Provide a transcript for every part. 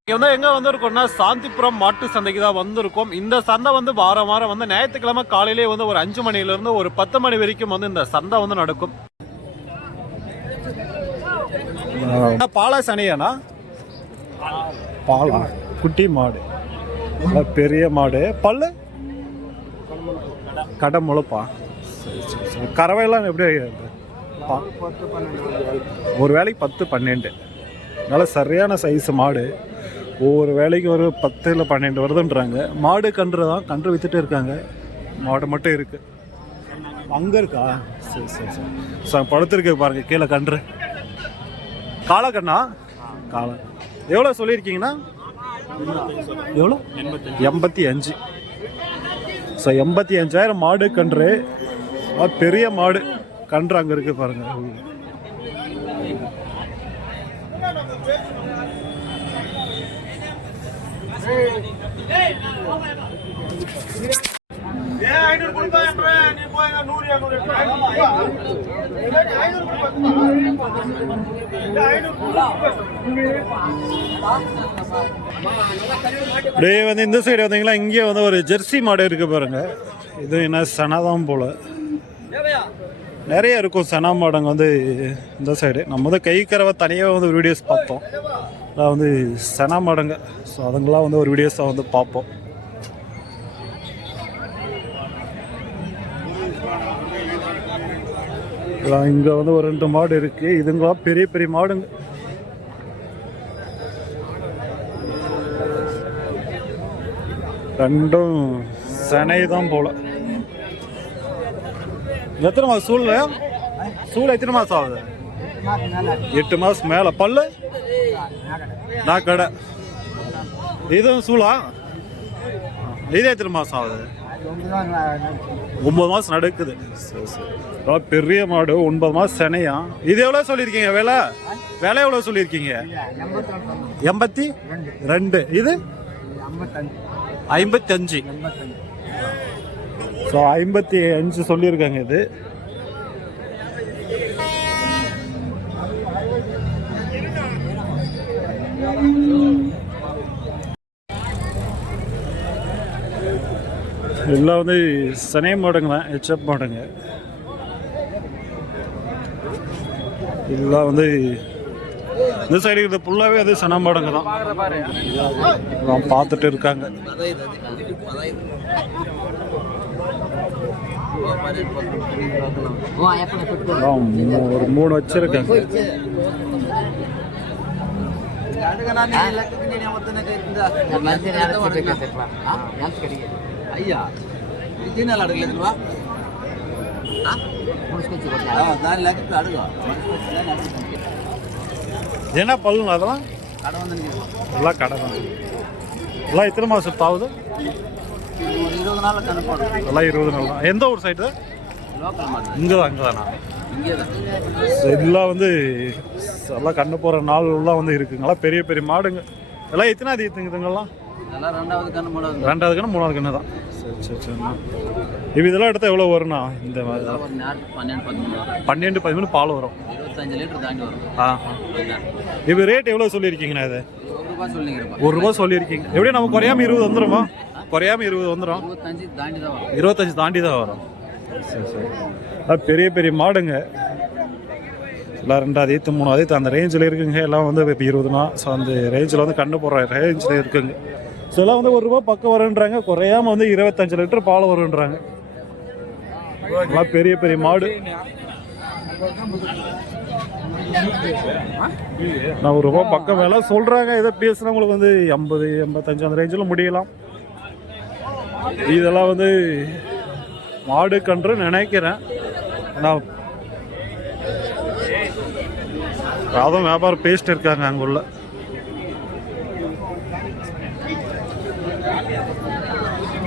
இங்கே வந்து எங்க வந்திருக்கோம்னா சாந்திபுரம் மாட்டு சந்தைக்கு தான் வந்திருக்கோம். இந்த சந்தை வந்து வாரம் வாரம் வந்து ஞாயிற்றுக்கிழமை காலையிலேயே வந்து ஒரு அஞ்சு மணில இருந்து ஒரு பத்து மணி வரைக்கும் வந்து இந்த சந்தை வந்து நடக்கும். அண்ணா, பாலா சனியானா? பாலா. குட்டி மாடு. பெரிய மாடு. பல்லு? கடை முளைப்பா சரி சரி சரி கறவையெல்லாம் எப்படி ஒரு வேலைக்கு பத்து பன்னெண்டு. நல்லா சரியான சைஸ் மாடு. ஒவ்வொரு வேலைக்கு ஒரு பத்து இல்லை பன்னெண்டு வருதுன்றாங்க. மாடு கன்று தான் கன்று வித்துட்டு இருக்காங்க. மாடு மட்டும் இருக்கு. அங்கே இருக்கா? சரி சரி சரி. சார் படுத்துருக்கு பாருங்க கீழே கன்று. காலக்கண்ணா காலை. எவ்வளோ சொல்லியிருக்கீங்கண்ணா எவ்வளோ எண்பத்தி அஞ்சு ஸோ எண்பத்தி அஞ்சாயிரம் மாடு கன்று. பெரிய மாடு. கன்று அங்கே இருக்கு பாருங்க. அப்படியே வந்து இந்த சைடு வந்தீங்களா? இங்கே வந்து ஒரு ஜெர்சி மாடு இருக்கு பாருங்க. இது என்ன சனாதான் போல. நிறைய இருக்கும் சனா மாடுங்க வந்து இந்த சைடு நம்ம வந்து கை கறவை தனியாக வந்து ஒரு வீடியோஸ் பார்த்தோம் அதான் வந்து சனா மாடுங்க. ஸோ அதுங்களாம் வந்து ஒரு வீடியோஸாக வந்து பார்ப்போம். இங்கே வந்து ஒரு ரெண்டு மாடு இருக்கு. இதுங்களாம் பெரிய பெரிய மாடுங்க. ரெண்டும் சனை தான் போல. எத்தனை மாதம் சூழல சூழ் எத்தனை மாதம் ஆகுது? எட்டு மாதம் மேலே. பல்லு? நான் கடை. இதுவும் சூழா இது எத்தனை மாதம் ஆகுது? ஒன்பது மாதம் நடக்குது. சரி சரி ரொம்ப பெரிய மாடு ஒன்பது மாதம் செனையா? இது எவ்வளோ சொல்லியிருக்கீங்க விலை? விலை எவ்வளோ சொல்லியிருக்கீங்க? எண்பத்தி ரெண்டு. இது? ஐம்பத்தி அஞ்சு ஸோ ஐம்பத்தி அஞ்சு சொல்லியிருக்காங்க இது. எல்லாம் வந்து சனே மாடுங்க தான் ஹெச்எப் மாடுங்க. எல்லாம் வந்து இந்த சைடு இருக்கிறது ஃபுல்லாகவே அது சன மாடுங்க தான். பார்த்துட்டு இருக்காங்க. ஒரு மூணு வச்சிருக்காங்க. అయ్యా తినాలి అడగలేదు నువ్వా దాని లెక్క అడుగు என்ன பல்லுங்க அதெல்லாம் కడ ఉందని எல்லாம் கடை தான் எல்லாம் எத்தனை மாதம் ஆகுது ఇరవై నాలుగు కనుక్కోడు எல்லாம் இருபது நாள் தான் எந்த ஊர் சைடு లోకల్ మాట இங்கே தான் அங்கே தானா ఇంకేదా எல்லாம் வந்து எல்லாம் கண்ணு போகிற நாள்லாம் வந்து இருக்குங்களா பெரிய பெரிய மாடுங்க எல்லாம் எத்தனாவது ஈத்துங்குதுங்கெல்லாம் ரெண்டாவது கண்ணு மூணாவது கண்ணு தான். சரி சரி சரிண்ணா இப்போ இதெல்லாம் எடுத்தால் எவ்வளோ வரும்ண்ணா? இந்த மாதிரி பன்னெண்டு பதிமூணு பால் வரும். ஆ. இப்போ ரேட் எவ்வளோ சொல்லியிருக்கீங்கண்ணா இது? ஒரு ரூபா சொல்லியிருக்கீங்க. எப்படி நம்ம குறையாம இருபது வந்துடுமா குறையாம இருபது வந்துடும் இருபத்தஞ்சு தாண்டி தான் வரும். சரி சரி. பெரிய பெரிய மாடுங்க. எல்லாம் ரெண்டாவது ஈத்து மூணாவது அந்த ரேஞ்சில் இருக்குங்க. எல்லாம் வந்து இப்போ இருபதுனா ஸோ அந்த ரேஞ்சில் வந்து கண்டு போடுற ரேஞ்சில் இருக்குங்க. சில வந்து ஒரு ரூபா பக்கம் வருன்றாங்க குறையாம வந்து இருபத்தஞ்சு லிட்டர் பால் வருன்றாங்க எல்லாம் பெரிய பெரிய மாடு. நான் ஒரு ரூபா பக்கம் வேலை சொல்கிறாங்க ஏதோ பேசுனா உங்களுக்கு வந்து எண்பது எண்பத்தஞ்சு அந்த ரேஞ்சில் முடியலாம். இதெல்லாம் வந்து மாடு கன்று நினைக்கிறேன். ஆனால் அதுவும் வியாபாரம் பேசிட்டு இருக்காங்க அங்கே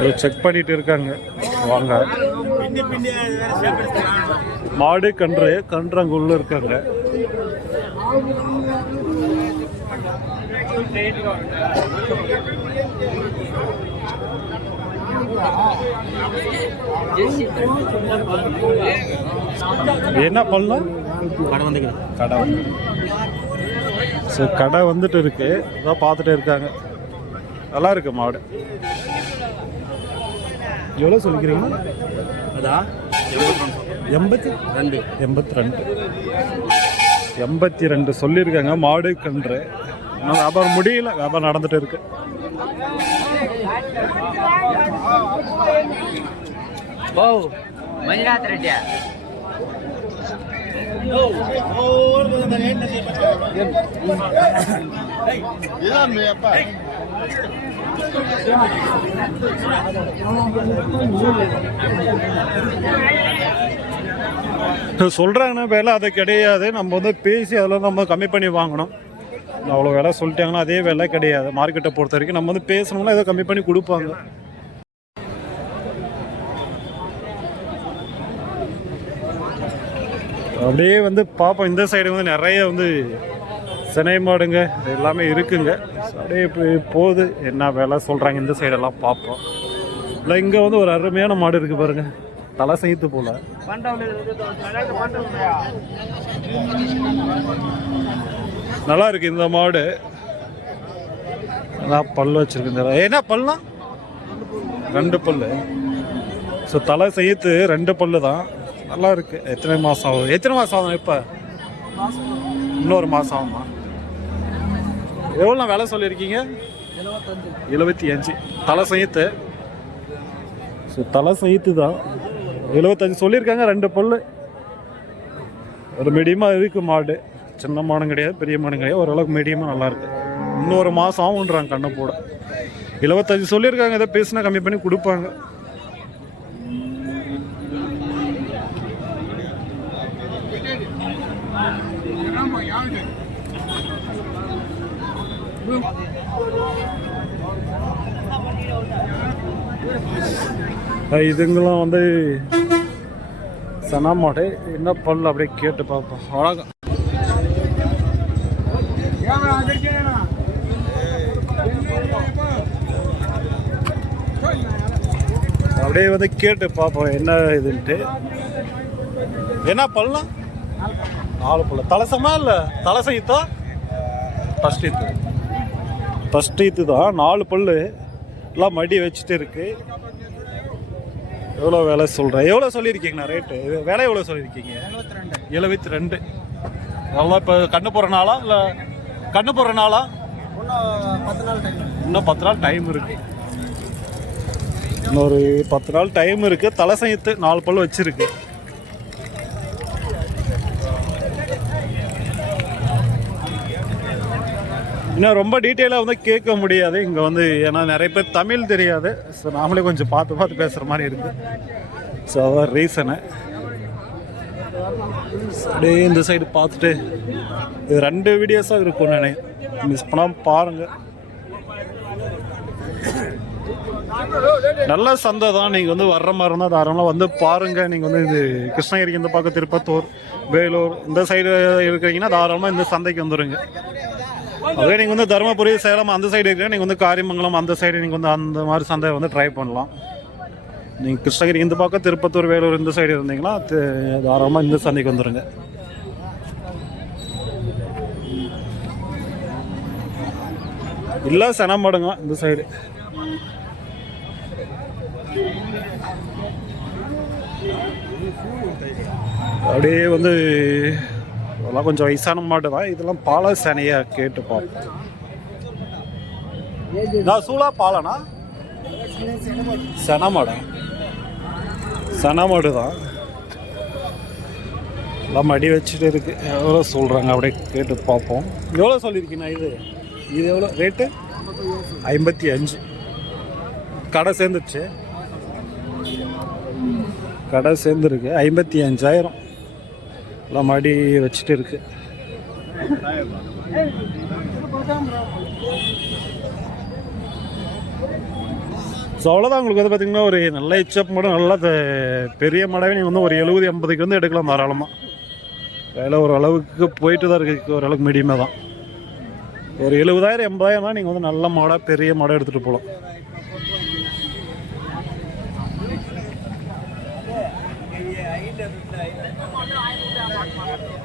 నేను செக் பண்ணிட்டு இருக்காங்க. வாங்க. மாடு கன்று கன்று அங்கே உள்ள இருக்காங்க. என்ன பண்ணலாம்? கடை வந்துக்கிறேன் கடை வந்து. ஸோ கடை வந்துட்டு இருக்கு. அதான் பார்த்துட்டு இருக்காங்க. நல்லா இருக்கு மாடு. எவ்வளோ சொல்லிக்கிறீங்க? அதா? எண்பத்தி ரெண்டு. எண்பத்தி ரெண்டு. எண்பத்தி ரெண்டு சொல்லியிருக்காங்க மாடு கன்று. இன்னும் வியாபாரம் முடியல வியாபாரம் நடந்துட்டு இருக்கு. மஞ்சுநாத் சொல்கிறாங்கன்னா வேலை அது கிடையாது. நம்ம வந்து பேசி அதில் நம்ம கம்மி பண்ணி வாங்கணும். அவ்வளோ விலை சொல்லிட்டாங்கன்னா அதே வேலை கிடையாது. மார்க்கெட்டை பொறுத்த வரைக்கும் நம்ம வந்து பேசணும்னா ஏதோ கம்மி பண்ணி கொடுப்பாங்க. அப்படியே வந்து பார்ப்போம் இந்த சைடு வந்து நிறைய வந்து சினை மாடுங்க. இது எல்லாமே இருக்குங்க. அப்படியே இப்போ போகுது. என்ன வேலை சொல்கிறாங்க இந்த சைடெல்லாம் பார்ப்போம் இல்லை இங்கே வந்து ஒரு அருமையான மாடு இருக்குது பாருங்கள் தலை செய்து போல. நல்லா இருக்கு இந்த மாடு. அதான் பல்லு வச்சிருக்கு இந்த என்ன பல்லாம் ரெண்டு பல்லு. ஸோ தலை செய்யத்து ரெண்டு பல்லு தான் நல்லா இருக்கு. எத்தனை மாதம் ஆகும் எத்தனை மாதம் ஆகும் இப்போ? இன்னொரு மாதம் ஆகுமா? எவ்வளோ விலை சொல்லியிருக்கீங்க? எழுபத்தி அஞ்சு. தலை செய்யத்து ஸோ தலை செய்யத்து தான் எழுபத்தஞ்சு சொல்லியிருக்காங்க ரெண்டு பல்லு. ஒரு மீடியமாக இருக்கு மாடு. சின்ன மாடும் கிடையாது பெரிய மாடும் கிடையாது. ஓரளவுக்கு மீடியமாக நல்லாயிருக்கு இன்னொரு மாதம் ஆகுன்றாங்க கண்ணை போட எழுபத்தஞ்சு சொல்லியிருக்காங்க எதை பேசினா கம்மி பண்ணி கொடுப்பாங்க. அஹ் இதுங்கெல்லாம் வந்து சனா என்ன பல்லு அப்படியே கேட்டு பார்ப்போம். வணக்கம் அப்படியே வந்து கேட்டு பார்ப்போம் என்ன இதுன்ட்டு. என்ன பல்லாம் நாலு பல்ல. தலசமா இல்லை? தலசை இத்தா ஃபஸ்ட் ஈத்து. ஃபஸ்ட் ஈத்து தான் நாலு பல்லு. எல்லாம் மடி வச்சுட்டு இருக்குது எவ்வளோ விலை சொல்கிறேன்? எவ்வளோ சொல்லியிருக்கீங்கண்ணா ரேட்டு விலை எவ்வளோ சொல்லியிருக்கீங்க? எழுபத்தி ரெண்டு நல்லா இப்போ கண்ணு போகிற நாளா? இல்லை கண்ணு போகிற நாளா? இன்னும் பத்து நாள் டைம் இருக்கு. இன்னொரு பத்து நாள் டைம் இருக்கு. தலை சயத்து நாலு பல் வச்சிருக்கு. இன்னும் ரொம்ப டீட்டெயிலாக வந்து கேட்க முடியாது. இங்கே வந்து ஏன்னா நிறைய பேர் தமிழ் தெரியாது. ஸோ நாமளே கொஞ்சம் பார்த்து பார்த்து பேசுகிற மாதிரி இருக்கு. ஸோ அதான் ரீசனு அப்படியே இந்த சைடு பார்த்துட்டு இது ரெண்டு வீடியோஸாக இருக்கும் நினைக்கிறேன். மிஸ் பண்ணாமல் பாருங்கள் நல்ல சந்தை தான். நீங்கள் வந்து வர்ற மாதிரி இருந்தால் தாராளமாக வந்து பாருங்கள் நீங்கள் வந்து இது கிருஷ்ணகிரிக்கு இந்த பக்கம் திருப்பத்தூர் வேலூர் இந்த சைடு இருக்கிறீங்கன்னா தாராளமாக இந்த சந்தைக்கு வந்துடுங்க அதே நீங்கள் வந்து தருமபுரி சேலம் அந்த சைடு இருக்கிற நீங்கள் வந்து காரியமங்கலம் அந்த சைடு நீங்கள் வந்து அந்த மாதிரி சந்தையை வந்து ட்ரை பண்ணலாம். நீங்கள் கிருஷ்ணகிரி இந்த பக்கம் திருப்பத்தூர் வேலூர் இந்த சைடு இருந்தீங்கன்னா தாராளமாக இந்த சந்தைக்கு வந்துடுங்க இல்லை சனமாடுங்க இந்த சைடு அப்படியே வந்து அதெல்லாம் கொஞ்சம் வயசான மாடு தான். இதெல்லாம் பால சனையா கேட்டு பார்ப்போம். நான் சூளா பாலனா சென மாடா. சென மாடு தான். எல்லாம் மடி வச்சுட்டு இருக்கு. எவ்வளோ சொல்கிறாங்க அப்படியே கேட்டு பார்ப்போம். எவ்வளோ சொல்லியிருக்கீண்ணா இது? இது எவ்வளோ? ரேட்டு ஐம்பத்தி அஞ்சு. கடை சேர்ந்துருச்சு. கடை சேர்ந்துருக்கு. ஐம்பத்தி அஞ்சாயிரம். எல்லாம் மடி வச்சுட்டு இருக்கு. ஸோ அவ்வளோதான் உங்களுக்கு வந்து பார்த்தீங்கன்னா ஒரு நல்ல இச்சப் மடம் நல்ல பெரிய மாடவே நீங்கள் வந்து ஒரு எழுபது எண்பதுக்கு வந்து எடுக்கலாம் தாராளமாக வேலை ஒரு அளவுக்கு போயிட்டு தான் இருக்கு. ஓரளவுக்கு மீடியமாக தான். ஒரு எழுபதாயிரம் எண்பதாயிரம் தான் நீங்கள் வந்து நல்ல மாடாக பெரிய மாடாக எடுத்துகிட்டு போகலாம் Mark Mark.